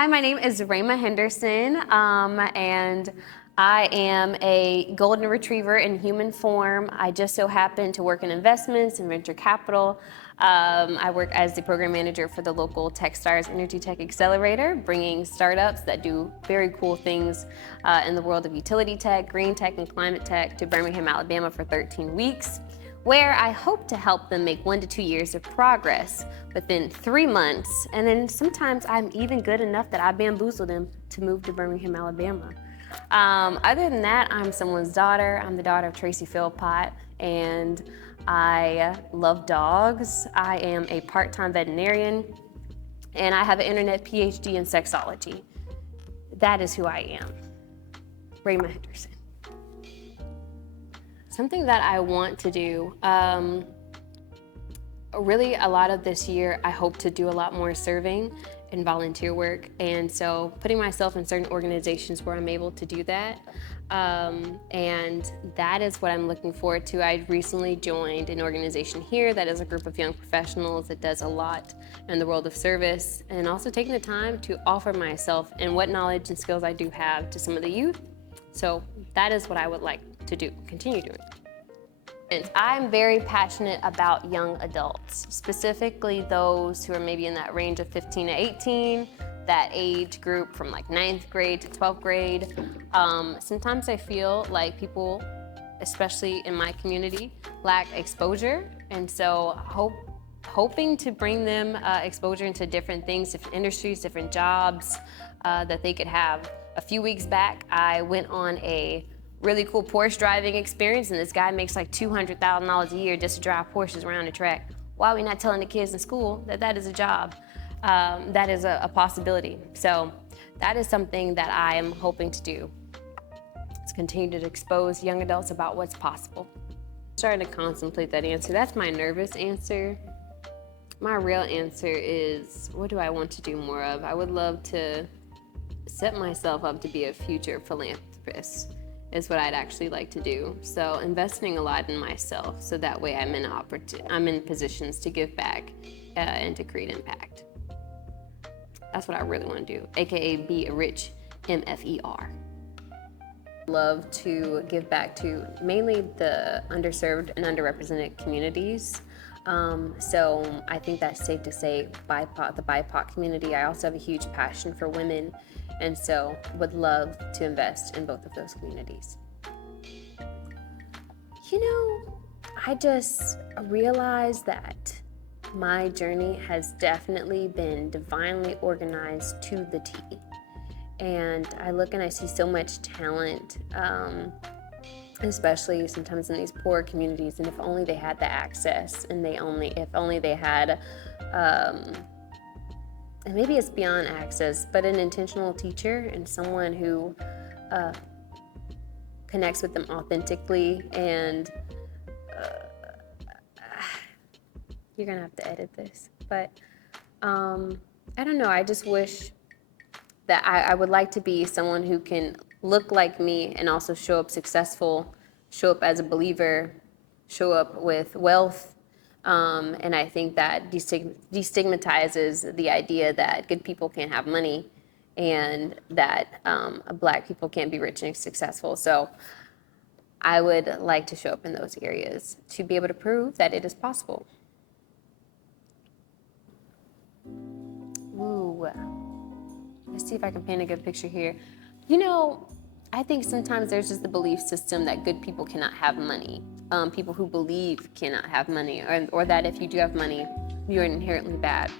Hi, my name is Rae'Mah Henderson, and I am a golden retriever in human form. I just so happen to work in investments and venture capital. I work as the program manager for the local Techstars Energy Tech Accelerator, bringing startups that do very cool things in the world of utility tech, green tech, and climate tech to Birmingham, Alabama for 13 weeks, where I hope to help them make 1 to 2 years of progress within 3 months. And then sometimes I'm even good enough that I bamboozle them to move to Birmingham, Alabama. Other than that, I'm someone's daughter. I'm the daughter of Tracy Philpott, and I love dogs. I am a part-time veterinarian, and I have an internet PhD in sexology. That is who I am, Rae'Mah Henderson. Something that I want to do, really a lot of this year, I hope to do a lot more serving and volunteer work. And so putting myself in certain organizations where I'm able to do that. And that is what I'm looking forward to. I recently joined an organization here that is a group of young professionals that does a lot in the world of service, and also taking the time to offer myself and what knowledge and skills I do have to some of the youth. So that is what I would like to do, continue doing. And I'm very passionate about young adults, specifically those who are maybe in that range of 15 to 18, that age group from like 9th grade to 12th grade. Sometimes I feel like people, especially in my community, lack exposure. And so hoping to bring them exposure into different things, different industries, different jobs that they could have. A few weeks back, I went on a really cool Porsche driving experience, and this guy makes like $200,000 a year just to drive Porsches around the track. Why are we not telling the kids in school that that is a job? That is a possibility. So that is something that I am hoping to do. Is continue to expose young adults about what's possible. I'm starting to contemplate that answer. That's my nervous answer. My real answer is, what do I want to do more of? I would love to set myself up to be a future philanthropist, is what I'd actually like to do. So investing a lot in myself, so that way I'm in positions to give back and to create impact. That's what I really want to do, AKA be a rich MFER. Love to give back to mainly the underserved and underrepresented communities. So I think that's safe to say the BIPOC community. I also have a huge passion for women, and so would love to invest in both of those communities. You know, I just realized that my journey has definitely been divinely organized to the T. And I look and I see so much talent, especially sometimes in these poor communities, and if only they had the access, and if only they had, and maybe it's beyond access, but an intentional teacher and someone who connects with them authentically. And you're gonna have to edit this, but I don't know, I just wish that I would like to be someone who can look like me and also show up successful, show up as a believer, show up with wealth. And I think that destigmatizes the idea that good people can't have money, and that Black people can't be rich and successful. So I would like to show up in those areas to be able to prove that it is possible. Ooh. Let's see if I can paint a good picture here. You know, I think sometimes there's just the belief system that good people cannot have money. People who believe cannot have money, or that if you do have money, you're inherently bad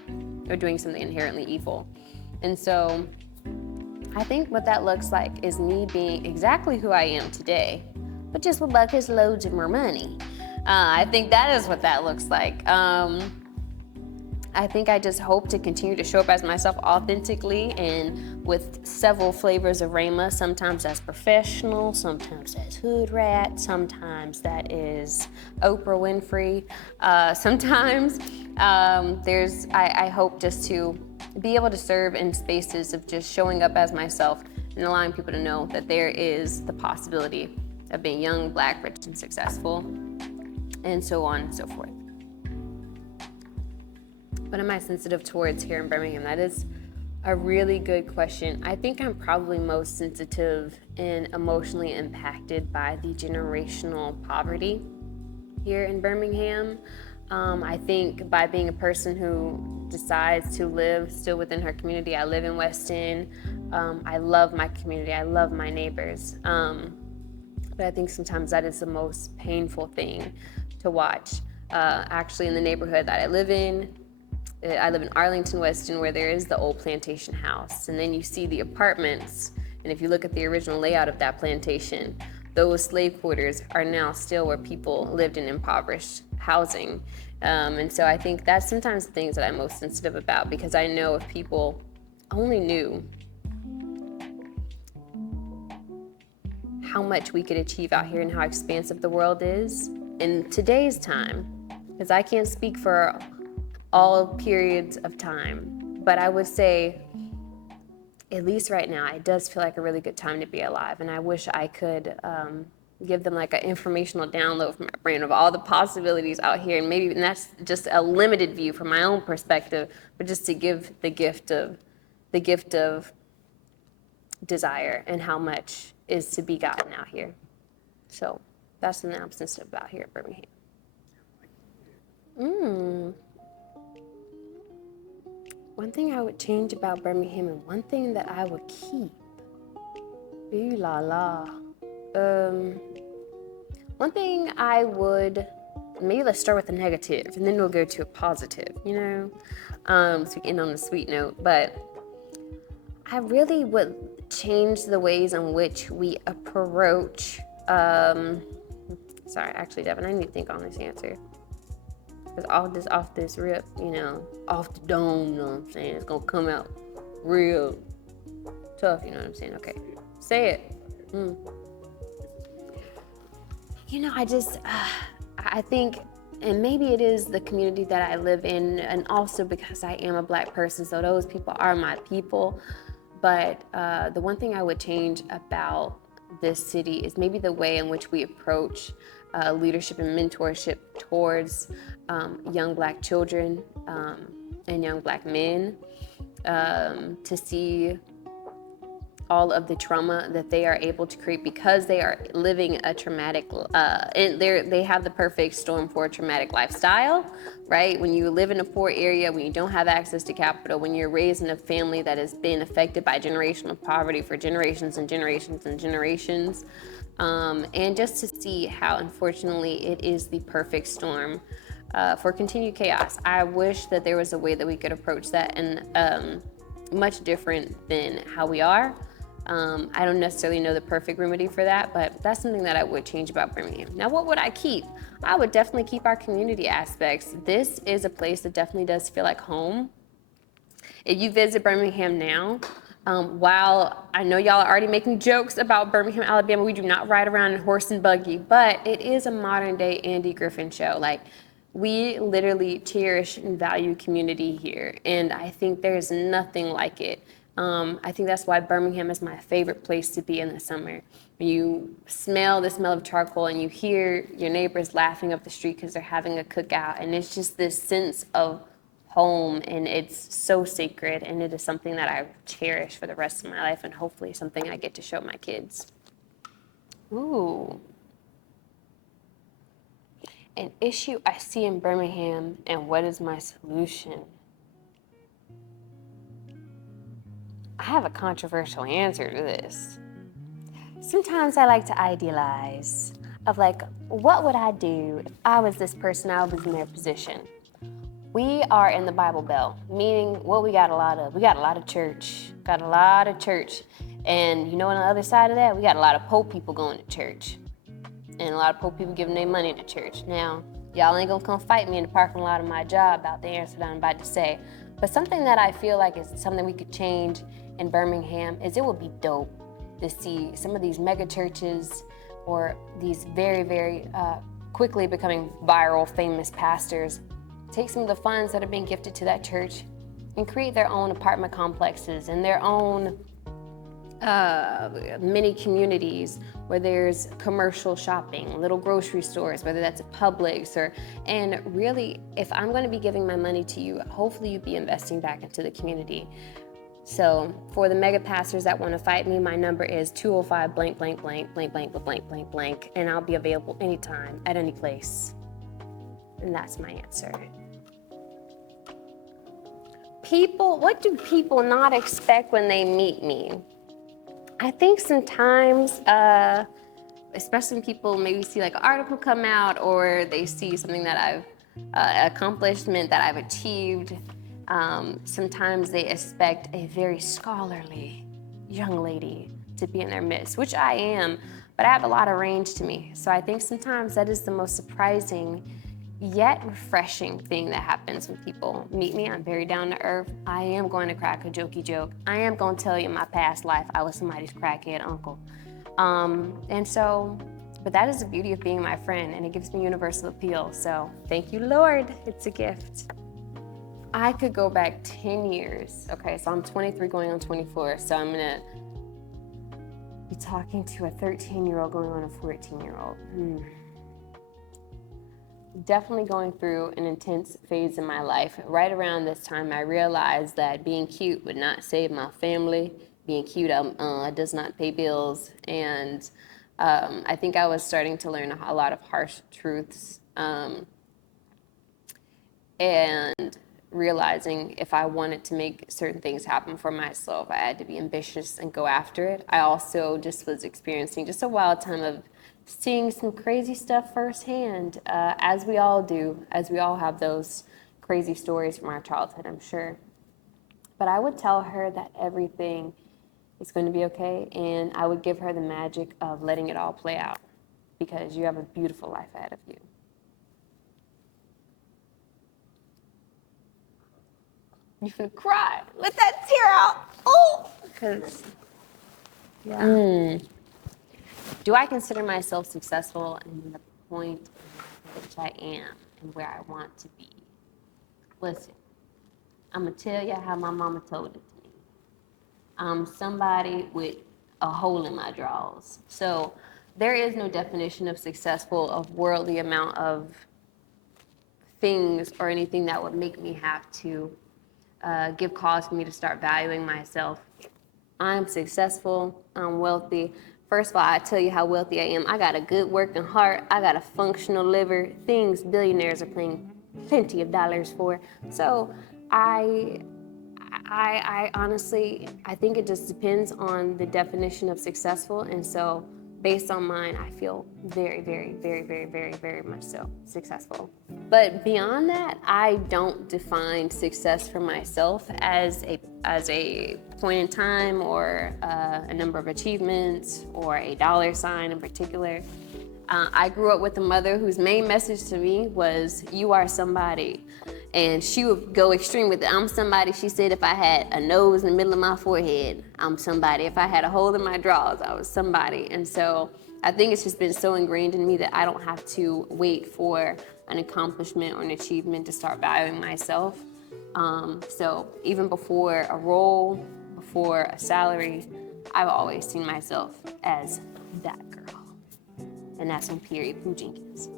or doing something inherently evil. And so I think what that looks like is me being exactly who I am today, but just with like loads of more money. I think that is what that looks like. I think I just hope to continue to show up as myself authentically and with several flavors of Rae'Mah. Sometimes that's professional, sometimes that's hood rat, sometimes that is Oprah Winfrey. Sometimes I hope just to be able to serve in spaces of just showing up as myself and allowing people to know that there is the possibility of being young, Black, rich, and successful, and so on and so forth. What am I sensitive towards here in Birmingham? That is A really good question. I think I'm probably most sensitive and emotionally impacted by the generational poverty here in Birmingham. I think by being a person who decides to live still within her community, I live in West End. I love my community, I love my neighbors. But I think sometimes that is the most painful thing to watch. Actually, in the neighborhood that I live in Arlington, Weston, where there is the old plantation house. And then you see the apartments. And if you look at the original layout of that plantation, those slave quarters are now still where people lived in impoverished housing. And so I think that's sometimes the things that I'm most sensitive about, because I know if people only knew how much we could achieve out here and how expansive the world is in today's time, because I can't speak for all periods of time, but I would say, at least right now, it does feel like a really good time to be alive. And I wish I could give them like an informational download from my brain of all the possibilities out here. And that's just a limited view from my own perspective, but just to give the gift of desire and how much is to be gotten out here. So that's something I'm sensitive about here at Birmingham. One thing I would change about Birmingham and one thing that I would keep. Ooh la la. One thing I would, maybe let's start with the negative and then we'll go to a positive, so we end on a sweet note. But I really would change the ways in which we approach, sorry, actually, Devin, I need to think on this answer. Because off this rip, off the dome, you know what I'm saying? It's gonna come out real tough, you know what I'm saying? Okay, say it. I think, and maybe it is the community that I live in, and also because I am a Black person, so those people are my people. But the one thing I would change about this city is maybe the way in which we approach leadership and mentorship towards young Black children and young Black men, to see all of the trauma that they are able to create because they are living a traumatic, and they have the perfect storm for a traumatic lifestyle, right? When you live in a poor area, when you don't have access to capital, when you're raised in a family that has been affected by generational poverty for generations and generations and generations, and just to see how, unfortunately, it is the perfect storm for continued chaos. I wish that there was a way that we could approach that and much different than how we are. I don't necessarily know the perfect remedy for that, but that's something that I would change about Birmingham. Now, what would I keep? I would definitely keep our community aspects. This is a place that definitely does feel like home. If you visit Birmingham now, while I know y'all are already making jokes about Birmingham, Alabama, we do not ride around in horse and buggy, but it is a modern day Andy Griffin show. Like, we literally cherish and value community here, and I think there's nothing like it. I think that's why Birmingham is my favorite place to be in the summer. When you smell the smell of charcoal and you hear your neighbors laughing up the street because they're having a cookout, and it's just this sense of home, and it's so sacred, and it is something that I cherish for the rest of my life, and hopefully something I get to show my kids. Ooh. An issue I see in Birmingham, and what is my solution? I have a controversial answer to this. Sometimes I like to idealize of like, what would I do if I was this person, I was in their position? We are in the Bible Belt, meaning what we got a lot of. We got a lot of church, And on the other side of that, we got a lot of poor people going to church. And a lot of poor people giving their money to church. Now, y'all ain't gonna come fight me in the parking lot of my job about the answer that I'm about to say. But something that I feel like is something we could change in Birmingham is it would be dope to see some of these mega churches or these very, very quickly becoming viral, famous pastors take some of the funds that are being gifted to that church and create their own apartment complexes and their own mini communities where there's commercial shopping, little grocery stores, whether that's a Publix and really, if I'm going to be giving my money to you, hopefully you'd be investing back into the community. So for the mega pastors that want to fight me, my number is 205 blank, blank, blank, blank, blank, blank, blank, blank, and I'll be available anytime, at any place. And that's my answer. What do people not expect when they meet me? I think sometimes, especially when people maybe see like an article come out or they see something that I've accomplishment that I've achieved, sometimes they expect a very scholarly young lady to be in their midst, which I am, but I have a lot of range to me. So I think sometimes that is the most surprising yet refreshing thing that happens when people meet me. I'm very down to earth. I am going to crack a jokey joke. I am going to tell you in my past life I was somebody's crackhead uncle. But that is the beauty of being my friend, and it gives me universal appeal. So thank you, Lord. It's a gift. I could go back 10 years. Okay, so I'm 23 going on 24. So I'm gonna be talking to a 13-year-old going on a 14-year-old. Definitely going through an intense phase in my life. Right around this time, I realized that being cute would not save my family. Being cute does not pay bills. And I think I was starting to learn a lot of harsh truths. And realizing if I wanted to make certain things happen for myself, I had to be ambitious and go after it. I also just was experiencing just a wild time of seeing some crazy stuff firsthand, as we all do, as we all have those crazy stories from our childhood, I'm sure. But I would tell her that everything is going to be okay, and I would give her the magic of letting it all play out, because you have a beautiful life ahead of you. You're gonna cry. Let that tear out. Oh, because yeah. Do I consider myself successful in the point in which I am and where I want to be? Listen, I'm gonna tell you how my mama told it to me. I'm somebody with a hole in my drawers. So there is no definition of successful, of worldly amount of things or anything that would make me have to give cause for me to start valuing myself. I'm successful, I'm wealthy. First of all, I tell you how wealthy I am. I got a good working heart, I got a functional liver, things billionaires are paying plenty of dollars for. So I honestly, I think it just depends on the definition of successful. And so based on mine, I feel very, very, very, very, very, very much so successful. But beyond that, I don't define success for myself as a point in time or a number of achievements or a dollar sign in particular. I grew up with a mother whose main message to me was, you are somebody. And she would go extreme with it. I'm somebody, she said, if I had a nose in the middle of my forehead, I'm somebody. If I had a hole in my drawers, I was somebody. And so I think it's just been so ingrained in me that I don't have to wait for an accomplishment or an achievement to start valuing myself. So even before a role, before a salary, I've always seen myself as that girl. And that's on period Pooh Jenkins.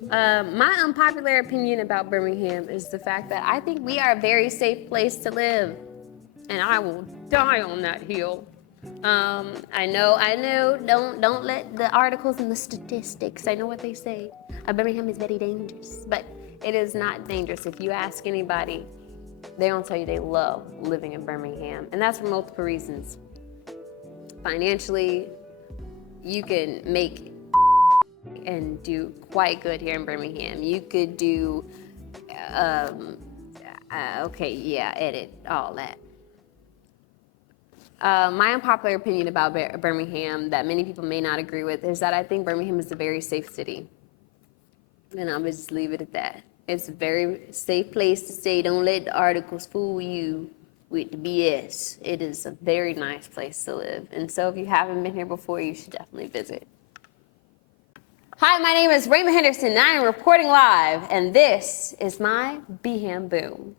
My unpopular opinion about Birmingham is the fact that I think we are a very safe place to live, and I will die on that hill. I know, don't let the articles and the statistics, I know what they say. Birmingham is very dangerous, but it is not dangerous. If you ask anybody, they're gonna tell you they love living in Birmingham, and that's for multiple reasons. Financially, you can make and do quite good here in Birmingham. You could do, edit all that. My unpopular opinion about Birmingham that many people may not agree with is that I think Birmingham is a very safe city. And I'm gonna just leave it at that. It's a very safe place to stay. Don't let the articles fool you with the BS. It is a very nice place to live. And so if you haven't been here before, you should definitely visit. Hi, my name is Rae'Mah Henderson, and I am reporting live, and this is my Bham Boom.